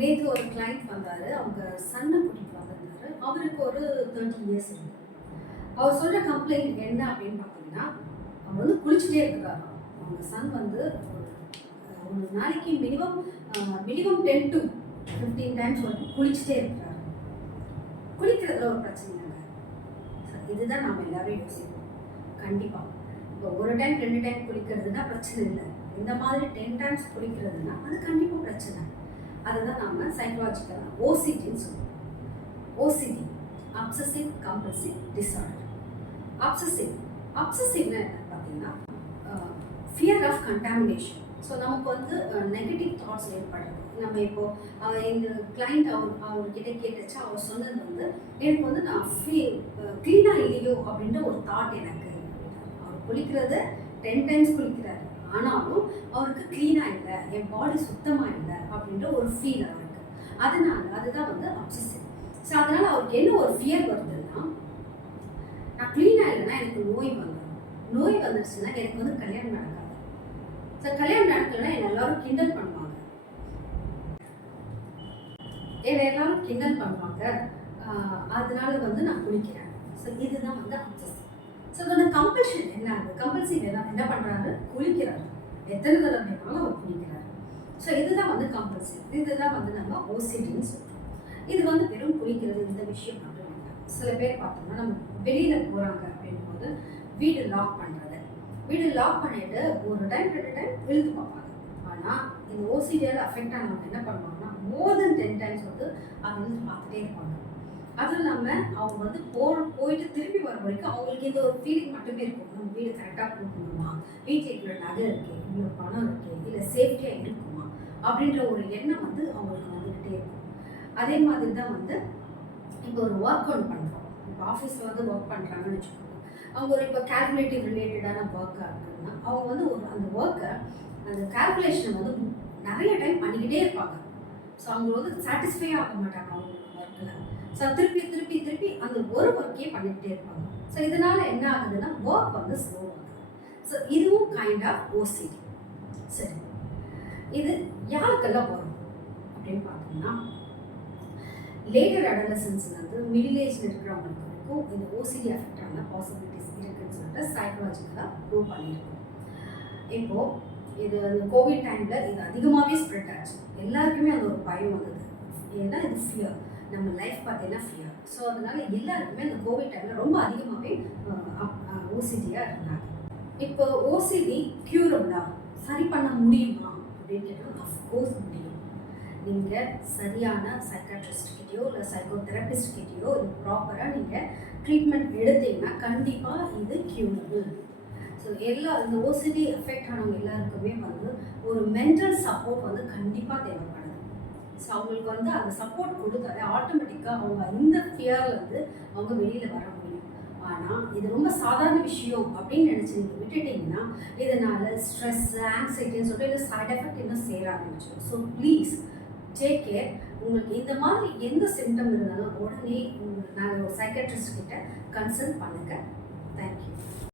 நேற்று ஒரு கிளைண்ட் வந்தார். அவங்க சன்னை கூட்டிகிட்டு வந்திருந்தாரு. அவருக்கு ஒரு 30 இயர்ஸ் இருக்கு. அவர் சொல்கிற கம்ப்ளைண்ட் என்ன அப்படின்னு பார்த்தீங்கன்னா, அவர் வந்து குளிச்சுட்டே இருக்கிறாரு. அவங்க சன் வந்து ஒரு நாளைக்கு மினிமம் 10 to 15 டைம்ஸ் வந்து குளிச்சுட்டே இருக்கிறாரு. குளிக்கிறதுல ஒரு பிரச்சனை இல்லை. இதுதான் நாம் எல்லாரும் யோசிப்போம். கண்டிப்பாக இப்போ ஒரு டைம் 2 டைம் குளிக்கிறதுனா பிரச்சனை இல்லை. இந்த மாதிரி 10 டைம்ஸ் குளிக்கிறதுனா அது கண்டிப்பாக பிரச்சனை. அதுதான் நாம் சைக்கலாஜிக்கலாக ஓசிடின்னு சொல்லுவோம். OCD obsessive compulsive disorder. அப்சசிவ்னா என்ன பார்த்தீங்கன்னா, ஃபியர் ஆஃப் கண்டாமினேஷன். ஸோ நமக்கு வந்து நெகட்டிவ் தாட்ஸ் ஏற்படுறது. நம்ம இப்போது எங்கள் கிளைண்ட் அவர்கிட்ட கேட்டுச்சு. அவர் சொன்னது வந்து, எனக்கு வந்து நான் க்ளீனாக இல்லையோ அப்படின்ற ஒரு தாட் எனக்கு. அவர் குளிக்கிறது 10 டைம்ஸ் குளிக்கிறாரு, ஆனாலும் அவருக்கு க்ளீனாக இல்லை, என் பாடி சுத்தமாக இல்லை அப்படின்ற ஒரு ஃபீல் அவருக்கு. அதுதான் வந்து அப்சசிவ். ஸோ அதனால் அவருக்கு என்ன ஒரு ஃபியர் வருதுன்னா, நான் க்ளீனாக இல்லைன்னா எனக்கு நோய் வந்துடுச்சுன்னா எனக்கு வந்து கல்யாணம் நடக்காது. ஸோ கல்யாணம் நடக்கலைன்னா என்னை எல்லாரும் கிண்டல் பண்ணுவாங்க. அதனால வந்து நான் குளிக்கிறேன். ஸோ இதுதான் வந்து அப்சசிவ். ஸோ அதோட கம்பல்ஷன் என்ன ஆகுது? கம்பல்சிவ் என்ன பண்ணுறாரு? குளிக்கிறாரு. எத்தனை தடவை வேணாலும் அவர் குளிக்கிறாரு. ஸோ இதுதான் வந்து கம்பல்சிவ். இதுதான் வந்து நம்ம ஓசிடின்னு சொல்கிறோம். இது வந்து வெறும் குளிக்கிறது இந்த விஷயம் மட்டும் இல்லை. சில பேர் பார்த்தோம்னா நம்ம வெளியில் போகிறாங்க அப்படின் போது வீடு லாக் பண்ணிட்டு ஒரு டைம் 2 டைம் இழுத்து பார்ப்பாங்க. ஆனால் இந்த ஓசிடியால் அஃபெக்ட் ஆனவங்க என்ன பண்ணுவாங்கன்னா, மோர் தென் 10 டைம்ஸ் வந்து அவங்க இழுத்து பார்த்துட்டே இருப்பாங்க. அதுவும் இல்லாமல் அவங்க வந்து போயிட்டு திரும்பி வர வரைக்கும் அவங்களுக்கு இந்த ஒரு ஃபீலிங் மட்டுமே இருக்கும். நம்ம வீடு கரெக்டாக போகணுமா, வீட்டில் இவ்வளோ நகை இருக்கு, இவ்வளோ பணம் இருக்கு, இல்லை சேஃப்டியாக இருக்குமா அப்படின்ற ஒரு எண்ணம் வந்து அவங்களுக்கு வந்துக்கிட்டே இருக்கும். அதே மாதிரி தான் வந்து இப்போ ஒரு ஒர்க் ஒன்று பண்ணுறோம். இப்போ ஆஃபீஸில் வந்து ஒர்க் பண்ணுறாங்கன்னு வச்சுக்கோங்க. அவங்க ஒரு இப்போ கால்குலேட்டிவ் ரிலேட்டடான ஒர்க்காக இருக்குதுன்னா அவங்க வந்து அந்த ஒர்க்கை அந்த கால்குலேஷனை வந்து நிறைய டைம் பண்ணிக்கிட்டே இருப்பாங்க. ஸோ அவங்க வந்து சாட்டிஸ்ஃபை ஆக மாட்டாங்க அவங்களோட ஒர்க்கில். ஸோ திருப்பி அந்த ஒரு ஒர்க்கையே பண்ணிக்கிட்டே இருப்பாங்க. ஸோ இதனால் என்ன ஆகுதுன்னா ஒர்க் வந்து ஸ்லோ ஆகுது. ஸோ இதுவும் கைண்ட் ஆஃப் ஓசிடி. சரி, இது யாருக்கெல்லாம் வரும் அப்படின்னு பார்த்தோம்னா, லேட்டர் அடலசன்ஸ்லேருந்து மிடில் ஏஜில் இருக்கிறவங்களுக்கு வரைக்கும் இந்த ஓசிடி அஃபெக்ட் ஆன பாசிபிலிட்டிஸ் இருக்குன்னு சொல்லிட்டு சைக்கலாஜிக்கலாக ப்ரூவ் பண்ணியிருக்கோம். இப்போது இது கோவிட் டைமில் இது அதிகமாகவே ஸ்ப்ரெட் ஆச்சு. எல்லாருக்குமே அந்த ஒரு பயம் வந்தது. ஏன்னா இது ஃபியர், நம்ம லைஃப் பார்த்தீங்கன்னா ஃபியர். ஸோ அதனால எல்லாருக்குமே அந்த கோவிட் டைமில் ரொம்ப அதிகமாகவே ஓசிடியாக இருந்தாங்க. இப்போ ஓசிடி க்யூரபிளா, சரி பண்ண முடியுமா அப்படின்னு கேட்டால் அஃப்கோர்ஸ் முடியும். நீங்கள் சரியான சைக்காட்ரிஸ்ட்கிட்டையோ இல்லை சைக்கோதெரபிஸ்ட்கிட்டையோ இது ப்ராப்பராக நீங்கள் ட்ரீட்மெண்ட் எடுத்தீங்கன்னா கண்டிப்பாக இது க்யூரபிள். ஸோ இந்த ஓசிடி அஃபெக்ட் ஆனவங்க எல்லாருக்குமே வந்து ஒரு மென்டல் சப்போர்ட் வந்து கண்டிப்பாக தேவைப்படுது. ஸோ அவங்களுக்கு வந்து அந்த சப்போர்ட் கொடுத்தாலே ஆட்டோமேட்டிக்காக அவங்க இந்த ஃபியர்லேருந்து அவங்க வெளியில் வர முடியும். ஆனால் இது ரொம்ப சாதாரண விஷயம் அப்படின்னு நினச்சி நீங்கள் விட்டுட்டிங்கன்னா இதனால் ஸ்ட்ரெஸ், ஆங்ஸைட்டின்னு சொல்லிட்டு இது சைட் எஃபெக்ட் இன்னும் சேர ஆரம்பிச்சிடும். So please take care. உங்களுக்கு இந்த மாதிரி எந்த சிம்டம் இருந்தாலும் உடனே நாங்கள் ஒரு சைக்காட்ரிஸ்ட் கிட்ட கன்சல்ட் பண்ணுங்கள். தேங்க்யூ.